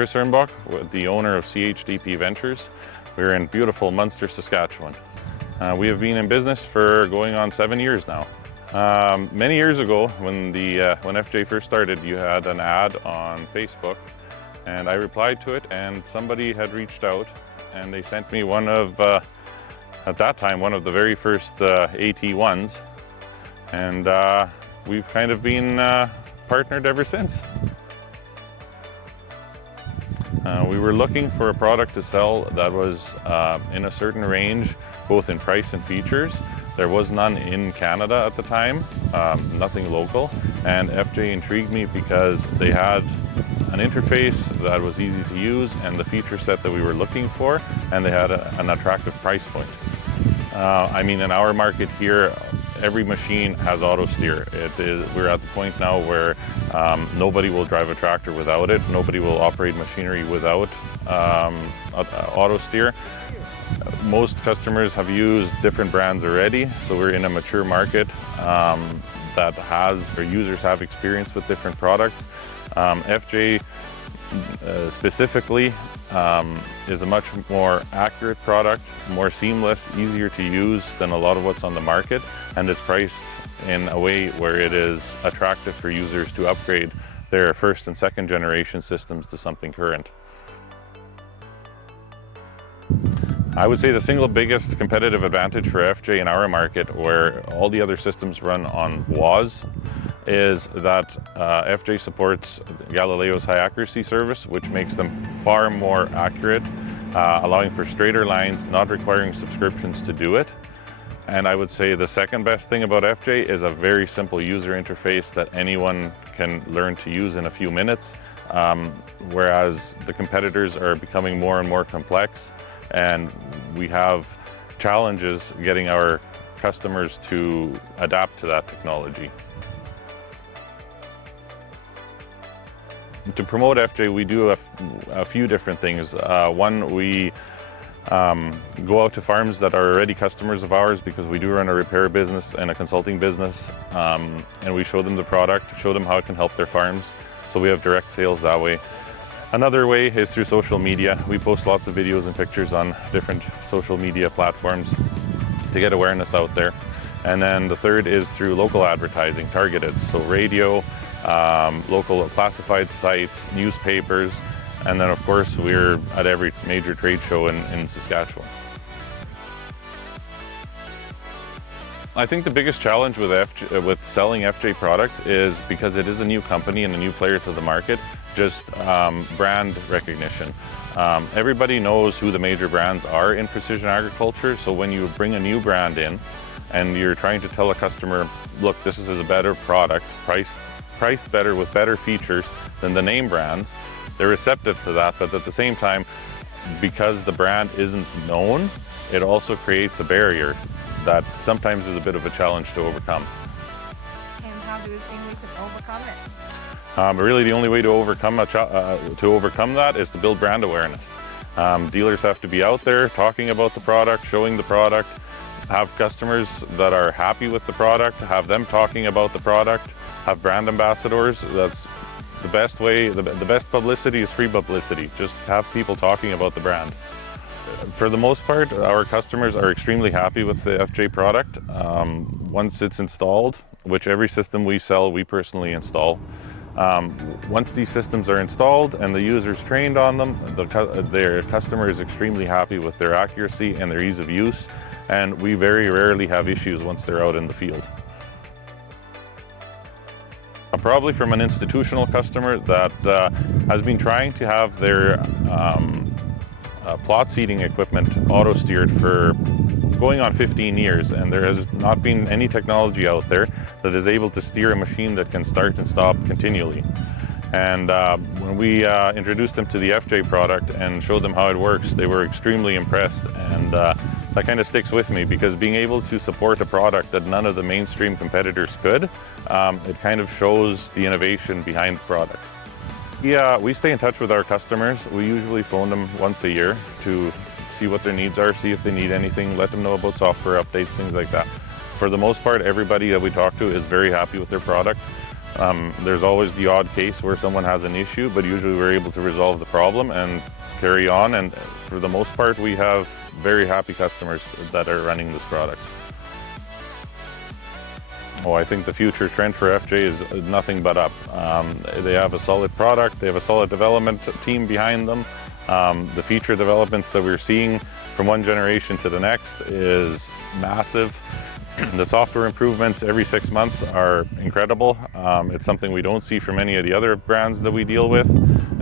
Chris Ernbach, the owner of ChDp Ventures. We're in beautiful Munster, Saskatchewan. We have been in business for going on 7 years now. Many years ago, when FJ first started, you had an ad on Facebook, and I replied to it, and somebody had reached out, and they sent me one of, at that time, one of the very first AT1s, and we've kind of been partnered ever since. We were looking for a product to sell that was in a certain range, both in price and features. There was none in Canada at the time, nothing local, and FJ intrigued me because they had an interface that was easy to use and the feature set that we were looking for, and they had an attractive price point. I mean, in our market here, every machine has Autosteer. We're at the point now where nobody will drive a tractor without it. Nobody will operate machinery without Autosteer. Most customers have used different brands already, so we're in a mature market that their users have experience with different products. FJ specifically is a much more accurate product, more seamless, easier to use than a lot of what's on the market, and it's priced in a way where it is attractive for users to upgrade their first and second generation systems to something current. I would say the single biggest competitive advantage for FJ in our market, where all the other systems run on WAS, is that FJ supports Galileo's high accuracy service, which makes them far more accurate, allowing for straighter lines, not requiring subscriptions to do it. And I would say the second best thing about FJ is a very simple user interface that anyone can learn to use in a few minutes, whereas the competitors are becoming more and more complex, and we have challenges getting our customers to adapt to that technology. To promote FJ, we do a few different things. One, we go out to farms that are already customers of ours, because we do run a repair business and a consulting business, and we show them the product, show them how it can help their farms, so we have direct sales that way. Another way is through social media. We post lots of videos and pictures on different social media platforms to get awareness out there. And then the third is through local advertising, targeted, so radio, local classified sites, newspapers, and then of course we're at every major trade show in Saskatchewan. I think the biggest challenge with selling FJ products is, because it is a new company and a new player to the market, just brand recognition. Everybody knows who the major brands are in precision agriculture, so when you bring a new brand in and you're trying to tell a customer, look, this is a better product, priced better with better features than the name brands, they're receptive to that, but at the same time, because the brand isn't known, it also creates a barrier that sometimes is a bit of a challenge to overcome. And how do you think we could overcome it? Really, the only way to overcome that is to build brand awareness. Dealers have to be out there talking about the product, showing the product, have customers that are happy with the product, have them talking about the product, have brand ambassadors. That's the best way. The best publicity is free publicity. Just have people talking about the brand. For the most part, our customers are extremely happy with the FJ product. Once it's installed, which every system we sell, we personally install. Once these systems are installed and the user's trained on them, their customer is extremely happy with their accuracy and their ease of use, and we very rarely have issues once they're out in the field. Probably from an institutional customer that has been trying to have their plot seeding equipment auto-steered for going on 15 years, and there has not been any technology out there that is able to steer a machine that can start and stop continually. And when we introduced them to the FJ product and showed them how it works, they were extremely impressed, and that kind of sticks with me, because being able to support a product that none of the mainstream competitors could, it kind of shows the innovation behind the product. Yeah, we stay in touch with our customers. We usually phone them once a year to see what their needs are, see if they need anything, let them know about software updates, things like that. For the most part, everybody that we talk to is very happy with their product. There's always the odd case where someone has an issue, but usually we're able to resolve the problem and carry on. And for the most part, we have very happy customers that are running this product. Oh, I think the future trend for FJ is nothing but up. They have a solid product, they have a solid development team behind them. The feature developments that we're seeing from one generation to the next is massive. The software improvements every 6 months are incredible. It's something we don't see from any of the other brands that we deal with,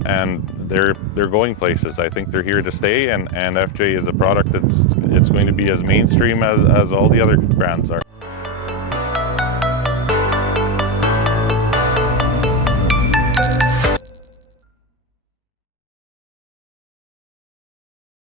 and they're going places. I think they're here to stay, and FJ is a product it's going to be as mainstream as all the other brands are.